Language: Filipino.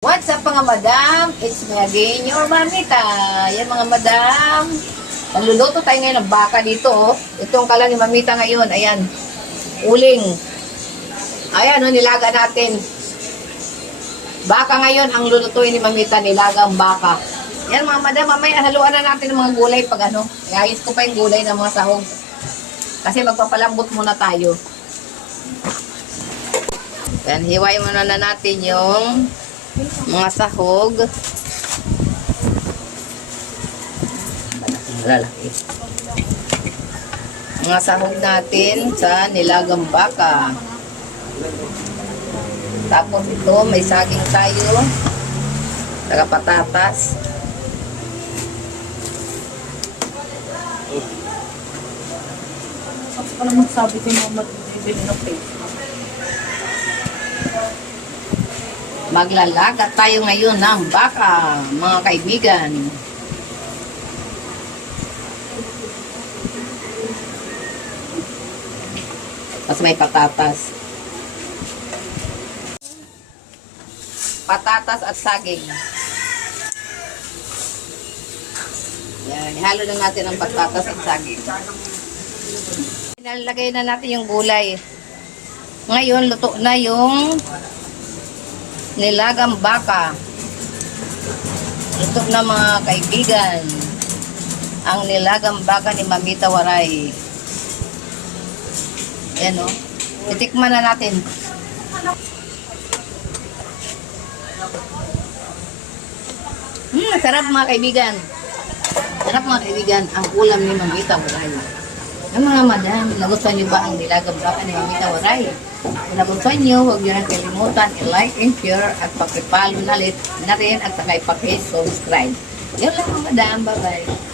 What's up mga madam? It's me again, your mamita. Yan mga madam. Magluluto tayo ngayon ng baka dito. Oh. Itong kalang ni mamita ngayon. Ayan. Uling. Ayan, oh, nilaga natin. Baka ngayon, ang lulutuin ni mamita, nilagang baka. Yan mga madam, mamaya haluan na natin ng mga gulay pag ano. Iayos ko pa yung gulay ng mga sahog. Kasi magpapalambot muna tayo. Yan, hiwain muna na natin yung mga sahog. Lalaki. Mga sahog natin sa nilagang baka. Tapos ito, may saging tayo. Saka patatas. Para magsabi ko yung mga magbibili ng face. Maglalaga tayo ngayon ng baka, mga kaibigan. Tapos may patatas. Patatas at saging. Yan, ihalo na natin ang patatas at saging. Ilalagay na natin yung gulay. Ngayon, luto na yung nilagang baka. Ito na mga kaibigan. Ang nilagang baka ni Mamita Waray. Ayan o. Titikman na natin. Sarap mga kaibigan. Sarap mga kaibigan. Ang ulam ni Mamita Waray. Ang mga madam, nagustuhan niyo ba ang nilagang baka ni Mamita Waray? Kung nagustuhan niyo, huwag niyo nang kalimutan i-like and share at pakipalo na rin at saka ipaki-subscribe. Yun lang mga madam. Bye-bye.